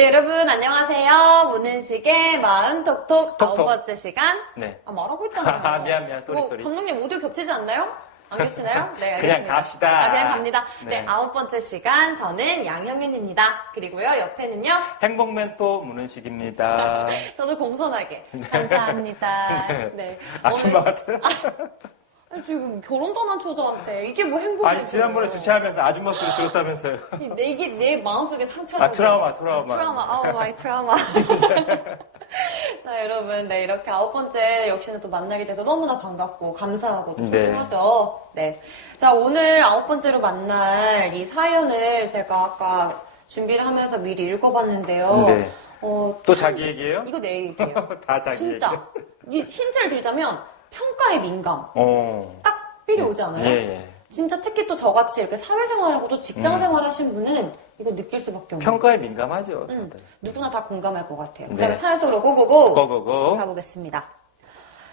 네, 여러분 안녕하세요. 문은식의 마음 톡톡 톡톡. 9번째 시간. 네. 말하고 있잖아요. 미안, 쏘리. 감독님 오디오 겹치지 않나요? 안 겹치나요? 네, 그냥 알겠습니다. 갑시다. 그냥 갑니다. 네. 네, 9번째 시간 저는 양형윤입니다. 그리고요, 옆에는요. 행복 멘토 문은식입니다. 저도 공손하게 감사합니다. 네. 아줌마 같은? 아니, 지금 결혼도 안 한 초저한테 이게 뭐 행복이에요? 아니, 지난번에 주최하면서 아줌마 소리 들었다면서요. 이게 내 마음속에 상처가. 트라우마. 오 마이 트라우마. 자, 여러분, 네, 이렇게 9번째 역시나 또 만나게 돼서 너무나 반갑고 감사하고 또 네. 소중하죠. 네. 자, 오늘 9번째로 만날 이 사연을 제가 아까 준비를 하면서 미리 읽어봤는데요. 네. 또 참, 자기 얘기예요? 이거 내 얘기예요. 다 자기 진짜. 이 힌트를 드리자면 평가에 민감. 딱 필요 오지 않아요? 예. 진짜 특히 또 저같이 이렇게 사회생활하고 또 직장생활 하신 분은 이거 느낄 수밖에 없는 평가에 민감하죠, 다들. 누구나 다 공감할 것 같아요. 네. 그다음에 사연 속으로 고고고 고고고. 가보겠습니다.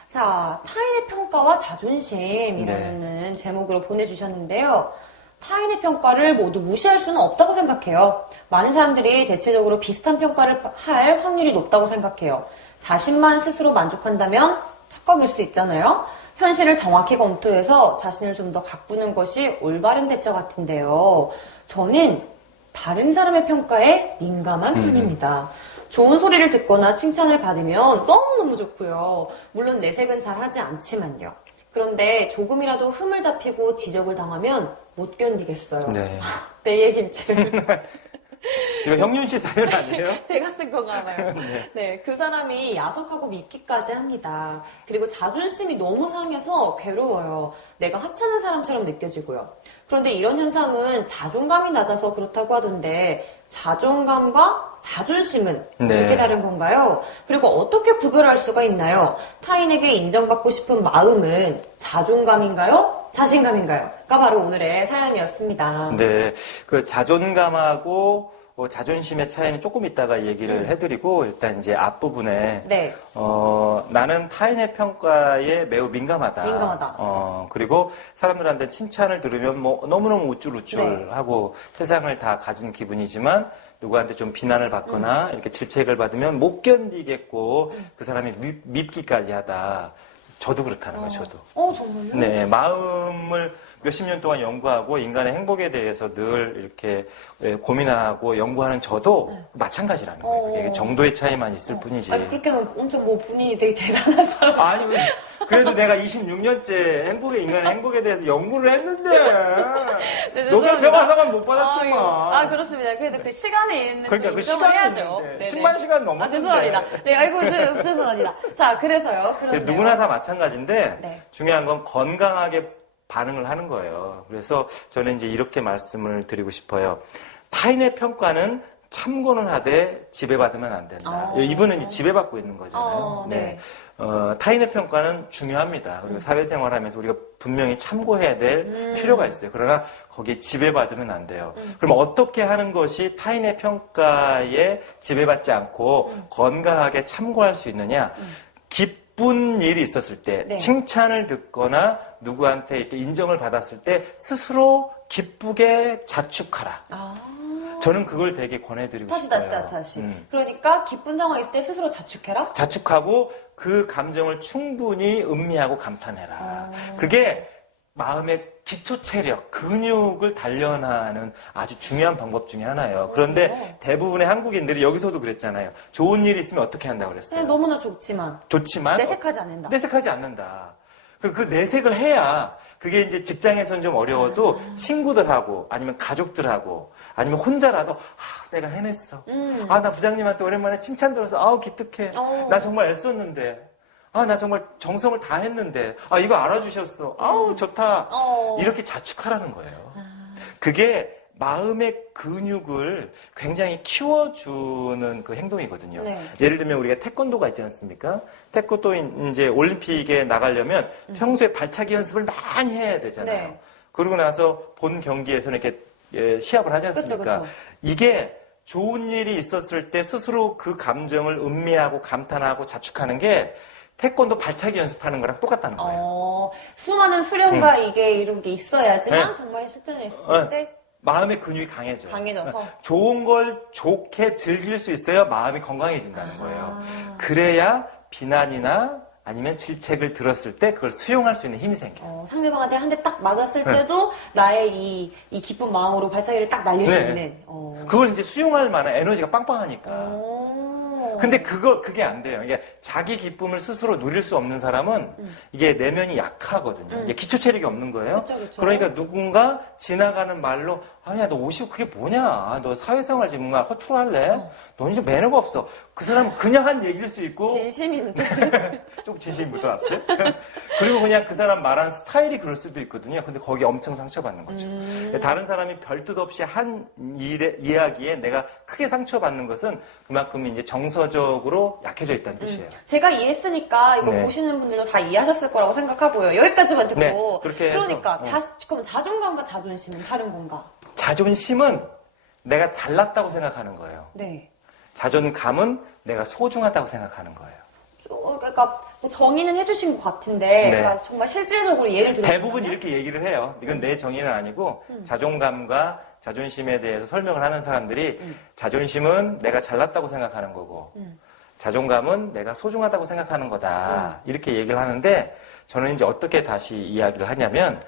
자, 타인의 평가와 자존심이라는 제목으로 보내주셨는데요. 타인의 평가를 모두 무시할 수는 없다고 생각해요. 많은 사람들이 대체적으로 비슷한 평가를 할 확률이 높다고 생각해요. 자신만 스스로 만족한다면 착각일 수 있잖아요. 현실을 정확히 검토해서 자신을 좀 더 가꾸는 것이 올바른 대처 같은데요. 저는 다른 사람의 평가에 민감한 편입니다. 좋은 소리를 듣거나 칭찬을 받으면 너무너무 좋고요. 물론 내색은 잘 하지 않지만요. 그런데 조금이라도 흠을 잡히고 지적을 당하면 못 견디겠어요. 네. 내 얘긴 줄. 이거 형윤 씨 사연 아니에요? 제가 쓴 건가 봐요. 네, 그 사람이 야속하고 밉기까지 합니다. 그리고 자존심이 너무 상해서 괴로워요. 내가 하찮은 사람처럼 느껴지고요. 그런데 이런 현상은 자존감이 낮아서 그렇다고 하던데 자존감과 자존심은 어떻게 다른 건가요? 그리고 어떻게 구별할 수가 있나요? 타인에게 인정받고 싶은 마음은 자존감인가요? 자신감인가요? 가 바로 오늘의 사연이었습니다. 네. 그 자존감하고 자존심의 차이는 조금 이따가 얘기를 해드리고, 일단 이제 앞부분에, 네. 나는 타인의 평가에 매우 민감하다. 그리고 사람들한테 칭찬을 들으면 뭐 너무너무 우쭐우쭐하고 세상을 다 가진 기분이지만, 누구한테 좀 비난을 받거나 이렇게 질책을 받으면 못 견디겠고, 그 사람이 밉기까지 하다. 저도 그렇다는 거예요, 저도. 정말요? 네, 마음을 몇십 년 동안 연구하고 인간의 행복에 대해서 늘 이렇게 고민하고 연구하는 저도 마찬가지라는 거예요. 이게 정도의 차이만 있을 뿐이지. 아니, 그렇게 하면 엄청 뭐 본인이 되게 대단한 사람. 아니, 그래도 내가 26년째 인간의 행복에 대해서 연구를 했는데. 네, 노벨 평화상은 못 받았지만. 그렇습니다. 그래도 그 시간에 있는 그러니까 그 인정을 시간이 해야죠. 있는데 10만 시간 넘었는데. 죄송합니다. 네, 아이고, 죄송합니다. 자, 그래서요. 그런데요. 누구나 다 마찬가지인데 네. 중요한 건 건강하게 반응을 하는 거예요. 그래서 저는 이제 이렇게 말씀을 드리고 싶어요. 타인의 평가는 참고는 하되 지배받으면 안 된다. 이분은 이제 지배받고 있는 거잖아요. 네. 타인의 평가는 중요합니다. 그리고 사회생활하면서 우리가 분명히 참고해야 될 필요가 있어요. 그러나 거기에 지배받으면 안 돼요. 그럼 어떻게 하는 것이 타인의 평가에 지배받지 않고 건강하게 참고할 수 있느냐? 기쁜 일이 있었을 때, 네. 칭찬을 듣거나 누구한테 이렇게 인정을 받았을 때 스스로 기쁘게 자축하라. 저는 그걸 되게 권해드리고 싶어요. 다시. 그러니까 기쁜 상황이 있을 때 스스로 자축해라? 자축하고 그 감정을 충분히 음미하고 감탄해라. 그게 마음의 기초 체력, 근육을 단련하는 아주 중요한 방법 중에 하나예요. 그런데 대부분의 한국인들이 여기서도 그랬잖아요. 좋은 일이 있으면 어떻게 한다고 그랬어요? 네, 너무나 좋지만 내색하지 않는다. 내색하지 않는다. 그 내색을 해야 그게 이제 직장에서는 좀 어려워도 친구들하고 아니면 가족들하고 아니면 혼자라도 내가 해냈어. 나 부장님한테 오랜만에 칭찬 들어서 기특해. 나 정말 애썼는데. 나 정말 정성을 다 했는데. 이거 알아주셨어. 좋다. 이렇게 자축하라는 거예요. 그게 마음의 근육을 굉장히 키워주는 그 행동이거든요. 네. 예를 들면 우리가 태권도가 있지 않습니까? 태권도 이제 올림픽에 나가려면 평소에 발차기 연습을 많이 해야 되잖아요. 네. 그러고 나서 본 경기에서는 이렇게 시합을 하지 않습니까? 그쵸. 이게 좋은 일이 있었을 때 스스로 그 감정을 음미하고 감탄하고 자축하는 게 태권도 발차기 연습하는 거랑 똑같다는 거예요. 수많은 수련과 이게 이런 게 있어야지만 네. 정말 실전에 있을 때 마음의 근육이 강해져요. 강해져서. 좋은 걸 좋게 즐길 수 있어야 마음이 건강해진다는 거예요. 그래야 비난이나 아니면 질책을 들었을 때 그걸 수용할 수 있는 힘이 생겨요. 상대방한테 한 대 딱 맞았을 때도 나의 이 기쁜 마음으로 발차기를 딱 날릴 수 있는. 그걸 이제 수용할 만한 에너지가 빵빵하니까. 근데 그게 안 돼요. 이게 자기 기쁨을 스스로 누릴 수 없는 사람은 이게 내면이 약하거든요. 이게 기초 체력이 없는 거예요. 그쵸. 그러니까 누군가 지나가는 말로 아야 너 옷이 그게 뭐냐? 너 사회생활 지금 뭔가 허투루 할래? 넌 이제 매너가 없어. 그 사람은 그냥 한 얘기일 수 있고 진심인데. 좀 진심이 묻어났어요. 그리고 그냥 그 사람 말하는 스타일이 그럴 수도 있거든요. 근데 거기에 엄청 상처받는 거죠. 다른 사람이 별뜻 없이 한 이야기에 내가 크게 상처받는 것은 그만큼 이제 정서적으로 약해져 있다는 뜻이에요. 제가 이해했으니까 이거 네. 보시는 분들도 다 이해하셨을 거라고 생각하고요. 여기까지만 듣고. 네, 그렇게 해서, 그러니까 그럼 자존감과 자존심은 다른 건가? 자존심은 내가 잘났다고 생각하는 거예요. 네. 자존감은 내가 소중하다고 생각하는 거예요. 그러니까 뭐 정의는 해주신 것 같은데, 네. 그러니까 정말 실질적으로 예를 들어 대부분 이렇게 얘기를 해요. 이건 내 정의는 아니고 자존감과 자존심에 대해서 설명을 하는 사람들이 자존심은 내가 잘났다고 생각하는 거고 자존감은 내가 소중하다고 생각하는 거다. 이렇게 얘기를 하는데 저는 이제 어떻게 다시 이야기를 하냐면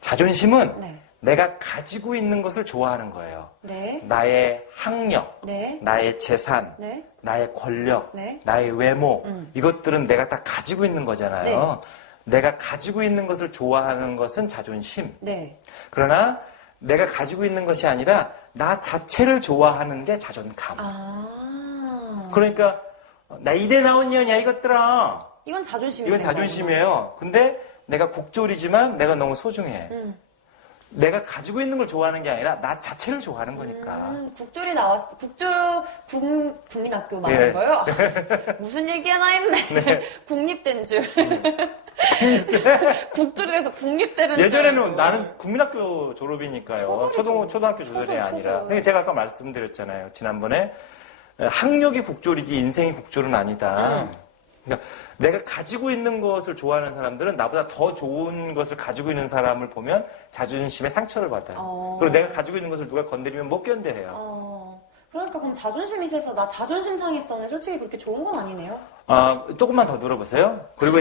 자존심은 네. 내가 가지고 있는 것을 좋아하는 거예요. 네. 나의 학력, 네. 나의 재산, 네. 나의 권력, 네. 나의 외모 이것들은 내가 다 가지고 있는 거잖아요. 내가 가지고 있는 것을 좋아하는 것은 자존심. 네. 그러나 내가 가지고 있는 것이 아니라 나 자체를 좋아하는 게 자존감. 그러니까 나 이대 나온 년이야 이것들아. 이건 자존심이 이건 자존심이에요. 근데 내가 국졸이지만 내가 너무 소중해. 내가 가지고 있는 걸 좋아하는 게 아니라 나 자체를 좋아하는 거니까. 국졸이 나왔을 때, 국민학교 말하는 네. 거예요? 아, 무슨 얘기 하나 했네. 국립대인 줄. 국졸이라서 국립대는 예전에는 나는 국민학교 졸업이니까요. 초등학교 졸업이 초등. 아니라. 근데 제가 아까 말씀드렸잖아요. 지난번에 학력이 국졸이지 인생이 국졸은 아니다. 그러니까 내가 가지고 있는 것을 좋아하는 사람들은 나보다 더 좋은 것을 가지고 있는 사람을 보면 자존심에 상처를 받아요. 그리고 내가 가지고 있는 것을 누가 건드리면 못 견뎌해요. 그러니까 그럼 자존심이 세서 나 자존심 상했어는 솔직히 그렇게 좋은 건 아니네요. 조금만 더 들어보세요. 그리고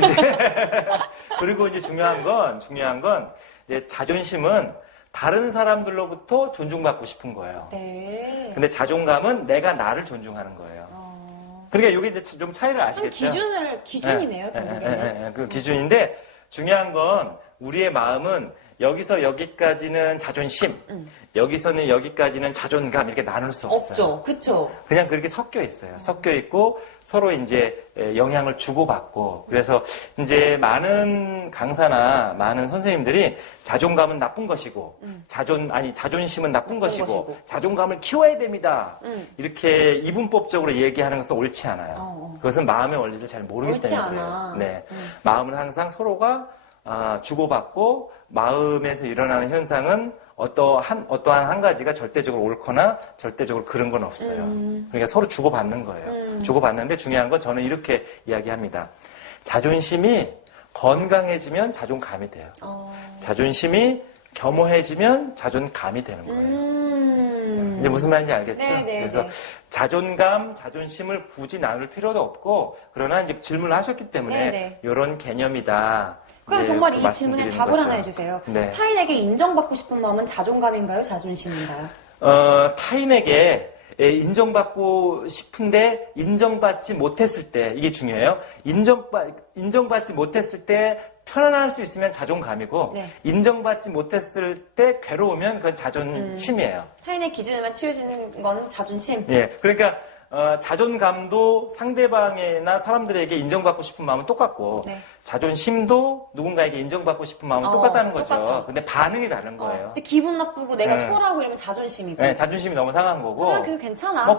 이제 중요한 건 이제 자존심은 다른 사람들로부터 존중받고 싶은 거예요. 네. 근데 자존감은 내가 나를 존중하는 거예요. 그러니까 이게 이제 좀 차이를 아시겠죠? 기준이네요, 결국에는. 그 기준인데 중요한 건 우리의 마음은 여기서 여기까지는 자존심, 여기서는 여기까지는 자존감 이렇게 나눌 수 없어요. 없죠. 그쵸. 그냥 그렇게 섞여 있어요. 섞여 있고 서로 이제 영향을 주고받고 그래서 이제 많은 강사나 많은 선생님들이 자존감은 나쁜 것이고 자존심은 나쁜 것이고 자존감을 키워야 됩니다. 이렇게 이분법적으로 얘기하는 것은 옳지 않아요. 그것은 마음의 원리를 잘 모르기 옳지 때문에 않아. 그래요. 네. 마음은 항상 서로가 주고받고 마음에서 일어나는 현상은 어떠한 한 가지가 절대적으로 옳거나 절대적으로 그런 건 없어요. 그러니까 서로 주고받는 거예요. 주고받는데 중요한 건 저는 이렇게 이야기합니다. 자존심이 건강해지면 자존감이 돼요. 자존심이 겸허해지면 자존감이 되는 거예요. 이제 무슨 말인지 알겠죠? 그래서 자존감, 자존심을 굳이 나눌 필요도 없고 그러나 이제 질문을 하셨기 때문에 이런 개념이다. 그럼 정말 이 질문에 답을 하나 해주세요. 네. 타인에게 인정받고 싶은 마음은 자존감인가요? 자존심인가요? 타인에게 인정받고 싶은데 인정받지 못했을 때 이게 중요해요. 인정받지 못했을 때 편안할 수 있으면 자존감이고 인정받지 못했을 때 괴로우면 그건 자존심이에요. 타인의 기준에만 치우치는 건 자존심. 예, 그러니까 자존감도 상대방이나 사람들에게 인정받고 싶은 마음은 똑같고 자존심도 누군가에게 인정받고 싶은 마음은 똑같다는 거죠. 똑같아. 근데 반응이 다른 거예요. 근데 기분 나쁘고 내가 초라하고 이러면 자존심이고. 네, 자존심이 너무 상한 거고. 하지만 그게 괜찮아.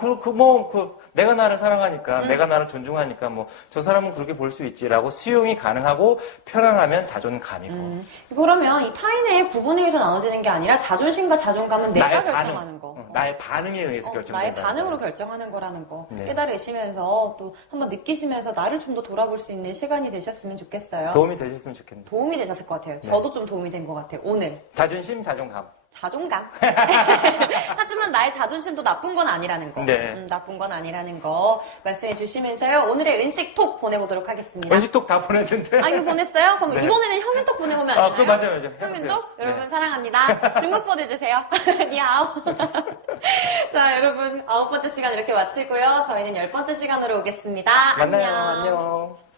내가 나를 사랑하니까, 내가 나를 존중하니까, 저 사람은 그렇게 볼 수 있지라고 수용이 가능하고 편안하면 자존감이고. 그러면 이 타인의 구분에 의해서 나눠지는 게 아니라 자존심과 자존감은 내가 결정하는 거. 나의 반응에 의해서 결정된다. 나의 반응으로 결정하는 거라는 거. 깨달으시면서 또 한번 느끼시면서 나를 좀 더 돌아볼 수 있는 시간이 되셨으면 좋겠어요. 도움이 되셨으면 좋겠네요. 도움이 되셨을 것 같아요. 저도 좀 도움이 된 것 같아요. 오늘. 자존심, 자존감. 자존감. 하지만 나의 자존심도 나쁜 건 아니라는 거. 네. 나쁜 건 아니라는 거 말씀해 주시면서요. 오늘의 은식톡 보내보도록 하겠습니다. 은식톡 다 보냈는데. 아, 이거 보냈어요? 그럼 네. 이번에는 형윤톡 보내보면 안 되나요? 그거 맞아요. 형윤톡? 여러분 네. 사랑합니다. 중국 보내주세요. 니하오. 자, 여러분 9번째 시간 이렇게 마치고요. 저희는 10번째 시간으로 오겠습니다. 만나요. 안녕. 안녕.